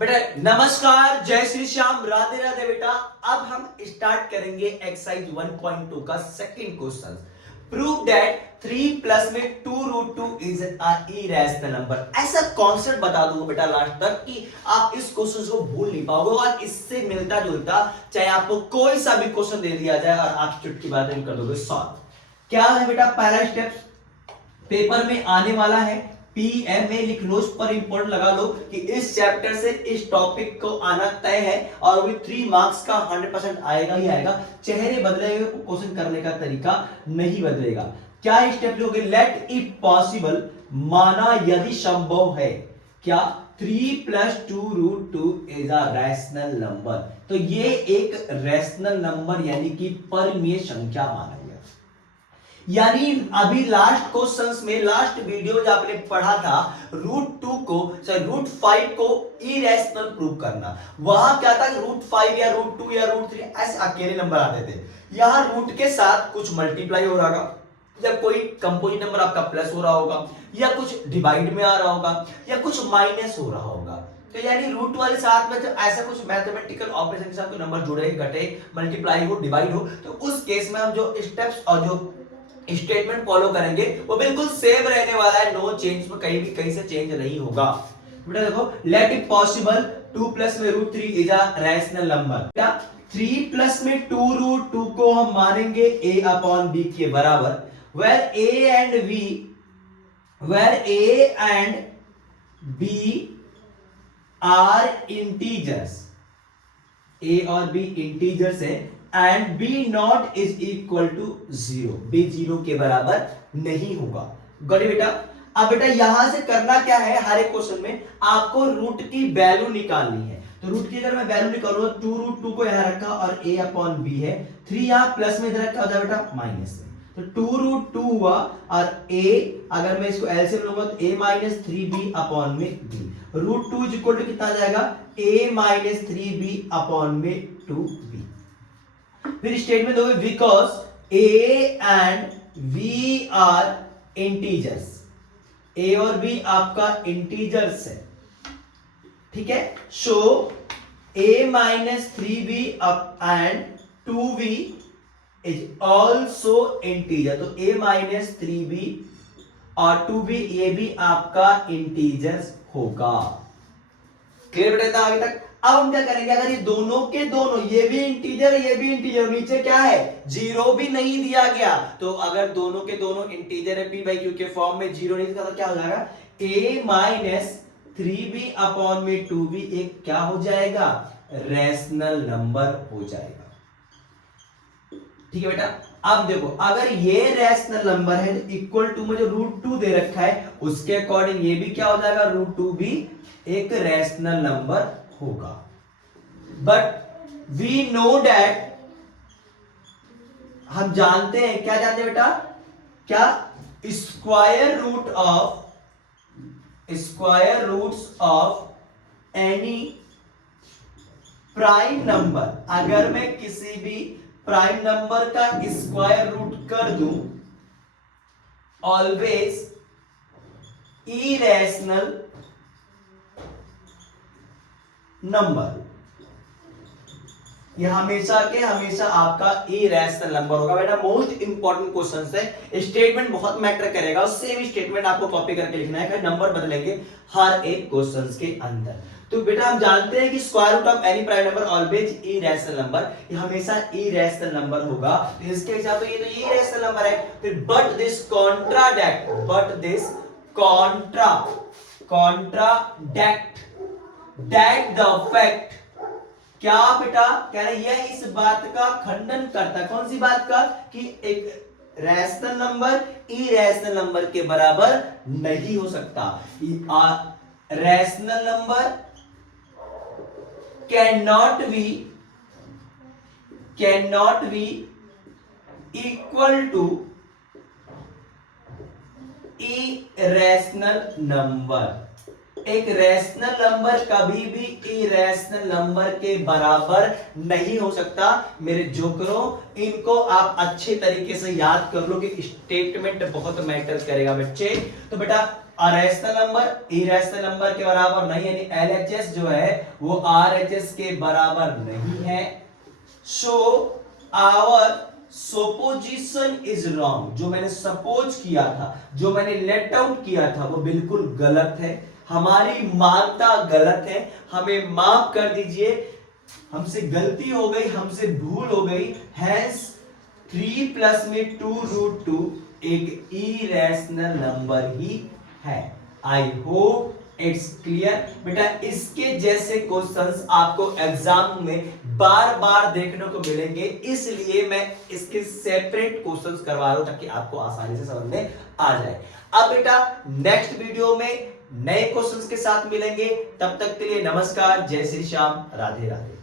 बेटा नमस्कार, जय श्री श्याम, राधे राधे। बेटा अब हम स्टार्ट करेंगे एक्सरसाइज 1.2 का second question. Prove that 3 plus में 2√2 इज अ इरेशनल नंबर। ऐसा कॉन्सेप्ट बता दूंगा बेटा लास्ट तक कि आप इस क्वेश्चन को भूल नहीं पाओगे और इससे मिलता जुलता चाहे आपको कोई सा भी क्वेश्चन दे दिया जाए और आप चुटकी बातें कर दोगे सॉल्व। क्या है बेटा पहला स्टेप पेपर में आने वाला है, पीएमए लिख लो, उस पर इंपॉर्टेंट लगा लो कि इस चैप्टर से इस टॉपिक को आना तय है और वो 3 मार्क्स का 100% आएगा ही आएगा। चेहरे बदलेंगे, क्वेश्चन करने का तरीका नहीं बदलेगा। क्या स्टेप लोगे? लेट इफ पॉसिबल, माना यदि संभव है, क्या 3 plus 2√2 is a rational number. तो ये एक रैशनल नंबर यानी कि परिमेय संख्या माना गया। यानी अभी लास्ट क्वेश्चंस में, लास्ट वीडियो जो आपने पढ़ा था, √2 को √5 को इरेशनल प्रूव करना, वहां क्या था? √5 या √2 या √3 ऐसे अकेले नंबर आते थे। यहां रूट के साथ कुछ मल्टीप्लाई हो रहा होगा, या कोई कंपोजिट नंबर आपका प्लस हो रहा होगा, या कुछ डिवाइड में आ रहा होगा, या कुछ माइनस हो रहा होगा। तो यानी रूट वाले साथ में जब ऐसा कुछ मैथमेटिकल ऑपरेशन के साथ कोई नंबर जुड़े, घटे, मल्टीप्लाई हो, डिवाइड हो, तो उस केस में हम जो स्टेप्स और जो स्टेटमेंट फॉलो करेंगे वो बिल्कुल सेम रहने वाला है, नो चेंज में, कहीं से चेंज नहीं होगा। बेटा देखो, लेट इट पॉसिबल 2 प्लस में √3 is a rational number. 3 plus में 2√2 को हम मानेंगे a अपॉन b के बराबर, where a and b are integers, a और b इंटीजर्स है, and b not is equal to 0, b 0 के बराबर नहीं होगा। गॉट बेटा। अब बेटा यहां से करना क्या है, हर एक क्वेश्चन में आपको रूट की वैल्यू निकालनी है। तो रूट की अगर मैं वैल्यू निकालूंगा, 2√2 को यहां रखा और a अपॉन b है, 3 यहां प्लस में इधर रखा होता है बेटा माइनस में, तो 2√2 हुआ और a, अगर मैं इसको एलसीएम लूंगा तो a माइनस 3b अपॉन में b, √2 इज इक्वल टू कितना आ जाएगा? a माइनस 3b अपॉन में 2b। फिर स्टेटमेंट दोगे, because a and b are integers, a और b आपका इंटीजर्स है, ठीक है। So a minus 3b and 2b is also integer. तो a माइनस 3b और 2b ये भी आपका इंटीजर्स होगा। क्लियर बेटा आगे तक? अब हम क्या करेंगे, अगर ये दोनों के दोनों, ये भी इंटीजर ये भी इंटीजर, नीचे क्या है? 0 भी नहीं दिया गया, तो अगर दोनों के दोनों इंटीजर है, p बाई q के फॉर्म में 0 नहीं दिया तो क्या हो जाएगा? a माइनस 3b अपॉन में 2b एक क्या हो जाएगा? रैशनल नंबर हो जाएगा। ठीक है बेटा। अब देखो, अगर ये रैशनल नंबर है तो इक्वल टू में जो √2 दे रखा है उसके अकॉर्डिंग ये भी क्या हो जाएगा? √2 भी एक रैशनल नंबर होगा। बट वी नो दैट, हम जानते हैं, क्या जानते हैं बेटा? क्या? Square roots of any prime number, अगर मैं किसी भी प्राइम नंबर का स्क्वायर रूट कर दूं, ऑलवेज इरेशनल नंबर, ये हमेशा के हमेशा आपका इरेशनल नंबर होगा। बेटा मोस्ट इंपॉर्टेंट क्वेश्चन है, स्टेटमेंट बहुत मैटर करेगा, सेम स्टेटमेंट आपको कॉपी करके लिखना है, नंबर बदलेंगे हर एक क्वेश्चन के अंदर। तो बेटा हम जानते हैं कि square root of any prime number always irrational number, ये हमेशा इरेशनल नंबर होगा। तो इसके हिसाब से ये तो इरेशनल नंबर है। फिर but this contradict that the fact, क्या बेटा कह रहे, यह इस बात का खंडन करता है। कौन सी बात का? कि एक रैशनल नंबर इरेशनल नंबर के बराबर नहीं हो सकता। Rational number cannot be equal to irrational number। एक रैशनल नंबर कभी भी इरेशनल नंबर के बराबर नहीं हो सकता। मेरे जोकरों, इनको आप अच्छे तरीके से याद कर लो कि स्टेटमेंट बहुत मैटर करेगा बच्चे। तो बेटा रैशनल नंबर इरेशनल नंबर के बराबर नहीं, यानी LHS जो है वो RHS के बराबर नहीं है। So our supposition is wrong, जो मैंने सपोज किया था, जो मैंने लेट आउट किया था, वो बिल्कुल गलत है। हमारी मानता गलत है, हमें माफ कर दीजिए, हमसे गलती हो गई, हमसे भूल हो गई। हैंस 3 प्लस में 2√2 एक इरेशनल नंबर ही है। I hope it's clear. बेटा इसके जैसे क्वेश्चंस आपको एग्जाम में बार बार देखने को मिलेंगे, इसलिए मैं इसके सेपरेट क्वेश्चंस करवा रहा हूं ताकि आपको आसानी से समझ में आ जाए। अब बेटा नेक्स्ट वीडियो में नए क्वेश्चंस के साथ मिलेंगे, तब तक के लिए नमस्कार, जय श्री श्याम, राधे राधे।